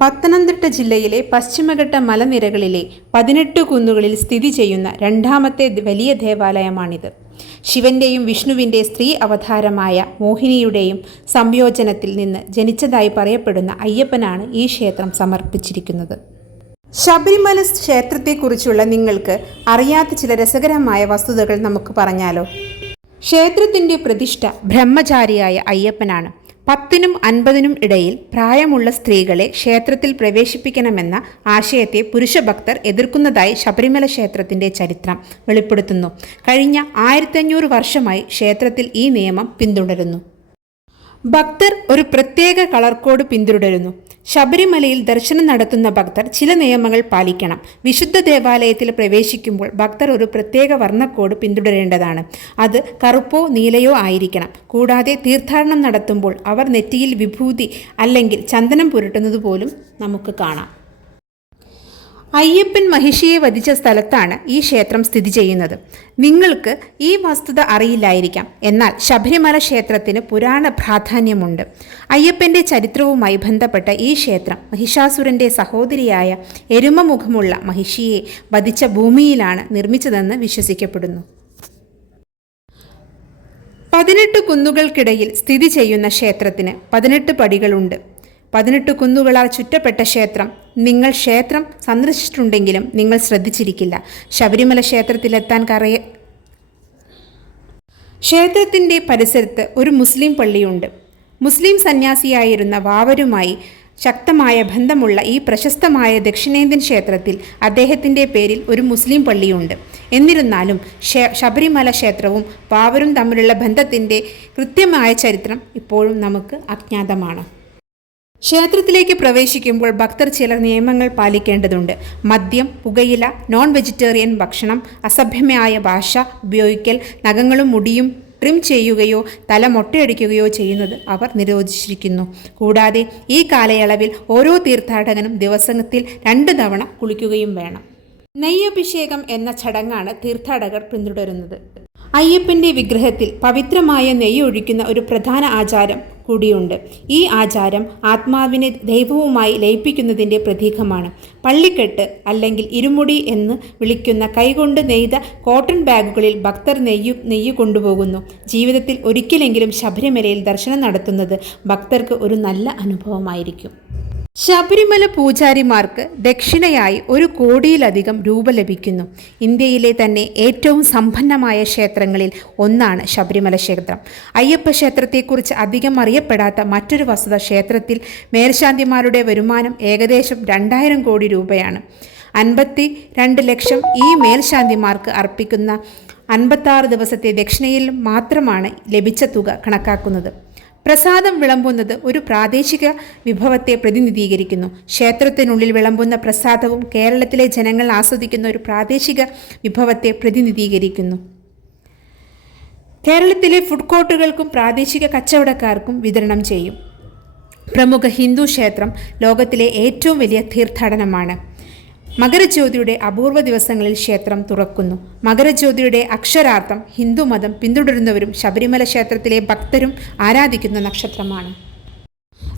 പത്തനംതിട്ട ജില്ലയിലെ പശ്ചിമഘട്ട മലനിരകളിലെ പതിനെട്ട് കുന്നുകളിൽ സ്ഥിതി ചെയ്യുന്ന രണ്ടാമത്തെ വലിയ ദേവാലയമാണിത്. ശിവന്റെയും വിഷ്ണുവിന്റെ സ്ത്രീ അവതാരമായ മോഹിനിയുടെയും സംയോജനത്തിൽ നിന്ന് ജനിച്ചതായി പറയപ്പെടുന്ന അയ്യപ്പനാണ് ഈ ക്ഷേത്രം സമർപ്പിച്ചിരിക്കുന്നത്. ശബരിമല ക്ഷേത്രത്തെക്കുറിച്ചുള്ള നിങ്ങൾക്ക് അറിയാത്ത ചില രസകരമായ വസ്തുതകൾ നമുക്ക് പറഞ്ഞാലോ? ക്ഷേത്രത്തിന്റെ പ്രതിഷ്ഠ ബ്രഹ്മചാരിയായ അയ്യപ്പനാണ്. പത്തിനും അൻപതിനും ഇടയിൽ പ്രായമുള്ള സ്ത്രീകളെ ക്ഷേത്രത്തിൽ പ്രവേശിപ്പിക്കണമെന്ന ആശയത്തെ പുരുഷഭക്തർ എതിർക്കുന്നതായി ശബരിമല ക്ഷേത്രത്തിന്റെ ചരിത്രം വെളിപ്പെടുത്തുന്നു. കഴിഞ്ഞ ആയിരത്തഞ്ഞൂറ് വർഷമായി ക്ഷേത്രത്തിൽ ഈ നിയമം പിന്തുടരുന്നു. ഭക്തർ ഒരു പ്രത്യേക കളർ കോഡ് പിന്തുടരുന്നു. ശബരിമലയിൽ ദർശനം നടത്തുന്ന ഭക്തർ ചില നിയമങ്ങൾ പാലിക്കണം. വിശുദ്ധ ദേവാലയത്തിൽ പ്രവേശിക്കുമ്പോൾ ഭക്തർ ഒരു പ്രത്യേക വർണക്കോഡ് പിന്തുടരേണ്ടതാണ്. അത് കറുപ്പോ നീലയോ ആയിരിക്കണം. കൂടാതെ തീർത്ഥാടനം നടത്തുമ്പോൾ അവർ നെറ്റിയിൽ വിഭൂതി അല്ലെങ്കിൽ ചന്ദനം പുരട്ടുന്നത് പോലും നമുക്ക് കാണാം. അയ്യപ്പൻ മഹിഷിയെ വധിച്ച സ്ഥലത്താണ് ഈ ക്ഷേത്രം സ്ഥിതി ചെയ്യുന്നത്. നിങ്ങൾക്ക് ഈ വസ്തുത അറിയില്ലായിരിക്കാം. എന്നാൽ ശബരിമല ക്ഷേത്രത്തിന് പുരാണ പ്രാധാന്യമുണ്ട്. അയ്യപ്പന്റെ ചരിത്രവുമായി ബന്ധപ്പെട്ട ഈ ക്ഷേത്രം മഹിഷാസുരന്റെ സഹോദരിയായ എരുമമുഖമുള്ള മഹിഷിയെ വധിച്ച ഭൂമിയിലാണ് നിർമ്മിച്ചതെന്ന് വിശ്വസിക്കപ്പെടുന്നു. പതിനെട്ട് കുന്നുകൾക്കിടയിൽ സ്ഥിതി ചെയ്യുന്ന ക്ഷേത്രത്തിന് പതിനെട്ട് പടികളുണ്ട്. പതിനെട്ട് കുന്നുകളാൽ ചുറ്റപ്പെട്ട ക്ഷേത്രം. നിങ്ങൾ ക്ഷേത്രം സന്ദർശിച്ചിട്ടുണ്ടെങ്കിലും നിങ്ങൾ ശ്രദ്ധിച്ചിരിക്കില്ല. ശബരിമല ക്ഷേത്രത്തിലെത്താൻ കറയ ക്ഷേത്രത്തിന്റെ പരിസരത്ത് ഒരു മുസ്ലിം പള്ളിയുണ്ട്. മുസ്ലിം സന്യാസിയായിരുന്ന വാവരുമായി ശക്തമായ ബന്ധമുള്ള ഈ പ്രശസ്തമായ ദക്ഷിണേന്ത്യൻ ക്ഷേത്രത്തിൽ അദ്ദേഹത്തിന്റെ പേരിൽ ഒരു മുസ്ലിം പള്ളിയുണ്ട്. എന്നിരുന്നാലും ശബരിമല ക്ഷേത്രവും വാവരും തമ്മിലുള്ള ബന്ധത്തിന്റെ കൃത്യമായ ചരിത്രം ഇപ്പോഴും നമുക്ക് അജ്ഞാതമാണ്. ക്ഷേത്രത്തിലേക്ക് പ്രവേശിക്കുമ്പോൾ ഭക്തർ ചില നിയമങ്ങൾ പാലിക്കേണ്ടതുണ്ട്. മദ്യം പുകയില നോൺ വെജിറ്റേറിയൻ ഭക്ഷണം അസഭ്യമായ ഭാഷ ഉപയോഗിക്കൽ നഖങ്ങളും മുടിയും ട്രിം ചെയ്യുകയോ തല മൊട്ടയടിക്കുകയോ ചെയ്യുന്നത് അവർ നിരോധിച്ചിരിക്കുന്നു. കൂടാതെ ഈ കാലയളവിൽ ഓരോ തീർത്ഥാടകനും ദിവസത്തിൽ രണ്ട് തവണ കുളിക്കുകയും വേണം. നെയ്യഭിഷേകം എന്ന ചടങ്ങാണ് തീർത്ഥാടകർ പിന്തുടരുന്നത്. അയ്യപ്പന്റെ വിഗ്രഹത്തിൽ പവിത്രമായ നെയ്യ് ഒഴിക്കുന്ന ഒരു പ്രധാന ആചാരം കൂടിയുണ്ട്. ഈ ആചാരം ആത്മാവിനെ ദൈവവുമായി ലയിപ്പിക്കുന്നതിന്റെ പ്രതീകമാണ്. പള്ളിക്കെട്ട് അല്ലെങ്കിൽ ഇരുമുടി എന്ന് വിളിക്കുന്ന കൈകൊണ്ട് നെയ്ത കോട്ടൺ ബാഗുകളിൽ ഭക്തർ നെയ്യു നെയ്യ് കൊണ്ടുപോകുന്നു. ജീവിതത്തിൽ ഒരിക്കലെങ്കിലും ശബരിമലയിൽ ദർശനം നടത്തുന്നത് ഭക്തർക്ക് ഒരു നല്ല അനുഭവമായിരിക്കും. ശബരിമല പൂജാരിമാർക്ക് ദക്ഷിണയായി ഒരു കോടിയിലധികം രൂപ ലഭിക്കുന്നു. ഇന്ത്യയിലെ തന്നെ ഏറ്റവും സമ്പന്നമായ ക്ഷേത്രങ്ങളിൽ ഒന്നാണ് ശബരിമല ക്ഷേത്രം. അയ്യപ്പ ക്ഷേത്രത്തെക്കുറിച്ച് അധികം അറിയപ്പെടാത്ത മറ്റൊരു വസ്തുത ക്ഷേത്രത്തിൽ മേൽശാന്തിമാരുടെ വരുമാനം ഏകദേശം രണ്ടായിരം കോടി രൂപയാണ്. അൻപത്തി രണ്ട് ലക്ഷം ഈ മേൽശാന്തിമാർക്ക് അർപ്പിക്കുന്ന അൻപത്താറ് ദിവസത്തെ ദക്ഷിണയിൽ മാത്രമാണ് ലഭിച്ച തുക കണക്കാക്കുന്നത്. പ്രസാദം വിളമ്പുന്നത് ഒരു പ്രാദേശിക വിഭവത്തെ പ്രതിനിധീകരിക്കുന്നു. ക്ഷേത്രത്തിനുള്ളിൽ വിളമ്പുന്ന പ്രസാദവും കേരളത്തിലെ ജനങ്ങൾ ആസ്വദിക്കുന്ന ഒരു പ്രാദേശിക വിഭവത്തെ പ്രതിനിധീകരിക്കുന്നു. കേരളത്തിലെ ഫുഡ് കോർട്ടുകൾക്കും പ്രാദേശിക കച്ചവടക്കാർക്കും വിതരണം ചെയ്യും. പ്രമുഖ ഹിന്ദു ക്ഷേത്രം ലോകത്തിലെ ഏറ്റവും വലിയ തീർത്ഥാടനമാണ്. മകരജ്യോതിയുടെ അപൂർവ ദിവസങ്ങളിൽ ക്ഷേത്രം തുറക്കുന്നു. മകരജ്യോതിയുടെ അക്ഷരാർത്ഥം ഹിന്ദുമതം പിന്തുടരുന്നവരും ശബരിമല ക്ഷേത്രത്തിലെ ഭക്തരും ആരാധിക്കുന്ന നക്ഷത്രമാണ്.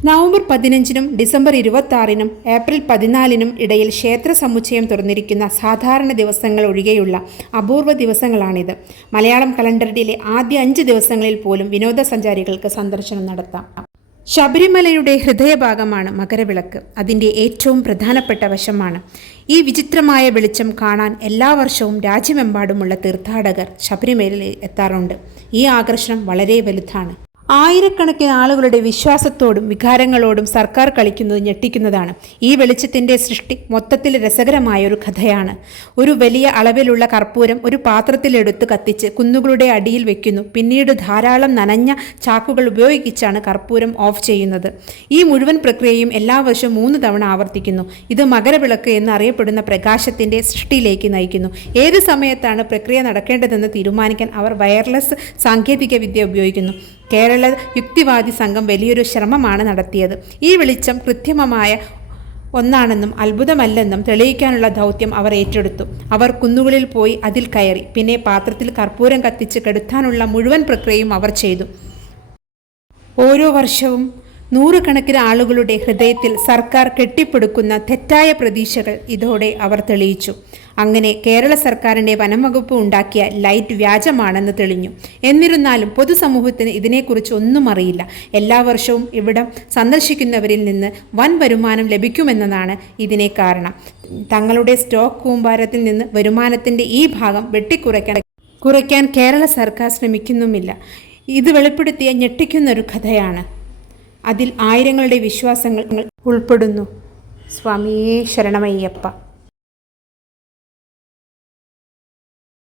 നവംബർ പതിനഞ്ചിനും ഡിസംബർ ഇരുപത്തി ആറിനും ഏപ്രിൽ പതിനാലിനും ഇടയിൽ ക്ഷേത്ര സമുച്ചയം തുറന്നിരിക്കുന്ന സാധാരണ ദിവസങ്ങൾ ഒഴികെയുള്ള അപൂർവ ദിവസങ്ങളാണിത്. മലയാളം കലണ്ടറിലെ ആദ്യ അഞ്ച് ദിവസങ്ങളിൽ പോലും വിനോദസഞ്ചാരികൾക്ക് സന്ദർശനം നടത്താം. ശബരിമലയുടെ ഹൃദയഭാഗമാണ് മകരവിളക്ക്. അതിന്റെ ഏറ്റവും പ്രധാനപ്പെട്ട വശമാണ്. ഈ വിചിത്രമായ വെളിച്ചം കാണാൻ എല്ലാ വർഷവും രാജ്യമെമ്പാടുമുള്ള തീർത്ഥാടകർ ശബരിമലയിൽ എത്താറുണ്ട്. ഈ ആകർഷണം വളരെ വലുതാണ്. ആയിരക്കണക്കിന് ആളുകളുടെ വിശ്വാസത്തോടും വികാരങ്ങളോടും സർക്കാർ കളിക്കുന്നത് ഞെട്ടിക്കുന്നതാണ്. ഈ വെളിച്ചത്തിന്റെ സൃഷ്ടി മൊത്തത്തിൽ രസകരമായ ഒരു കഥയാണ്. ഒരു വലിയ അളവിലുള്ള കർപ്പൂരം ഒരു പാത്രത്തിലെടുത്ത് കത്തിച്ച് കുന്നുകളുടെ അടിയിൽ വെക്കുന്നു. പിന്നീട് ധാരാളം നനഞ്ഞ ചാക്കുകൾ ഉപയോഗിച്ചാണ് കർപ്പൂരം ഓഫ് ചെയ്യുന്നത്. ഈ മുഴുവൻ പ്രക്രിയയും എല്ലാ വർഷവും മൂന്ന് തവണ ആവർത്തിക്കുന്നു. ഇത് മകരവിളക്ക് എന്നറിയപ്പെടുന്ന പ്രകാശത്തിന്റെ സൃഷ്ടിയിലേക്ക് നയിക്കുന്നു. ഏത് സമയത്താണ് പ്രക്രിയ നടക്കേണ്ടതെന്ന് തീരുമാനിക്കാൻ അവർ വയർലെസ് സാങ്കേതിക വിദ്യ ഉപയോഗിക്കുന്നു. കേരള യുക്തിവാദി സംഘം വലിയൊരു ശ്രമമാണ് നടത്തിയത്. ഈ വെളിച്ചം കൃത്രിമമായ ഒന്നാണെന്നും അത്ഭുതമല്ലെന്നും തെളിയിക്കാനുള്ള ദൗത്യം അവർ ഏറ്റെടുത്തു. അവർ കുന്നുകളിൽ പോയി അതിൽ കയറി പിന്നെ പാത്രത്തിൽ കർപ്പൂരം കത്തിച്ച് കെടുത്താനുള്ള മുഴുവൻ പ്രക്രിയയും അവർ ചെയ്തു. ഓരോ വർഷവും നൂറുകണക്കിന് ആളുകളുടെ ഹൃദയത്തിൽ സർക്കാർ കെട്ടിപ്പടുക്കുന്ന തെറ്റായ പ്രതീക്ഷകൾ ഇതോടെ അവർ തെളിയിച്ചു. അങ്ങനെ കേരള സർക്കാരിന്റെ വനംവകുപ്പ് ഉണ്ടാക്കിയ ലൈറ്റ് വ്യാജമാണെന്ന് തെളിഞ്ഞു. എന്നിരുന്നാലും പൊതുസമൂഹത്തിന് ഇതിനെക്കുറിച്ച് ഒന്നും അറിയില്ല. എല്ലാ വർഷവും ഇവിടെ സന്ദർശിക്കുന്നവരിൽ നിന്ന് വൻ വരുമാനം ലഭിക്കുമെന്നതാണ് ഇതിനെ കാരണം. തങ്ങളുടെ സ്റ്റോക്ക് കൂമ്പാരത്തിൽ നിന്ന് വരുമാനത്തിന്റെ ഈ ഭാഗം വെട്ടിക്കുറയ്ക്കാൻ കുറയ്ക്കാൻ കേരള സർക്കാർ ശ്രമിക്കുന്നുമില്ല. ഇത് വെളിപ്പെടുത്തിയ ഞെട്ടിക്കുന്നൊരു കഥയാണ്. അതിൽ ആയിരങ്ങളുടെ വിശ്വാസങ്ങൾ ഉൾപ്പെടുന്നു. സ്വാമിയേ ശരണമയ്യപ്പ.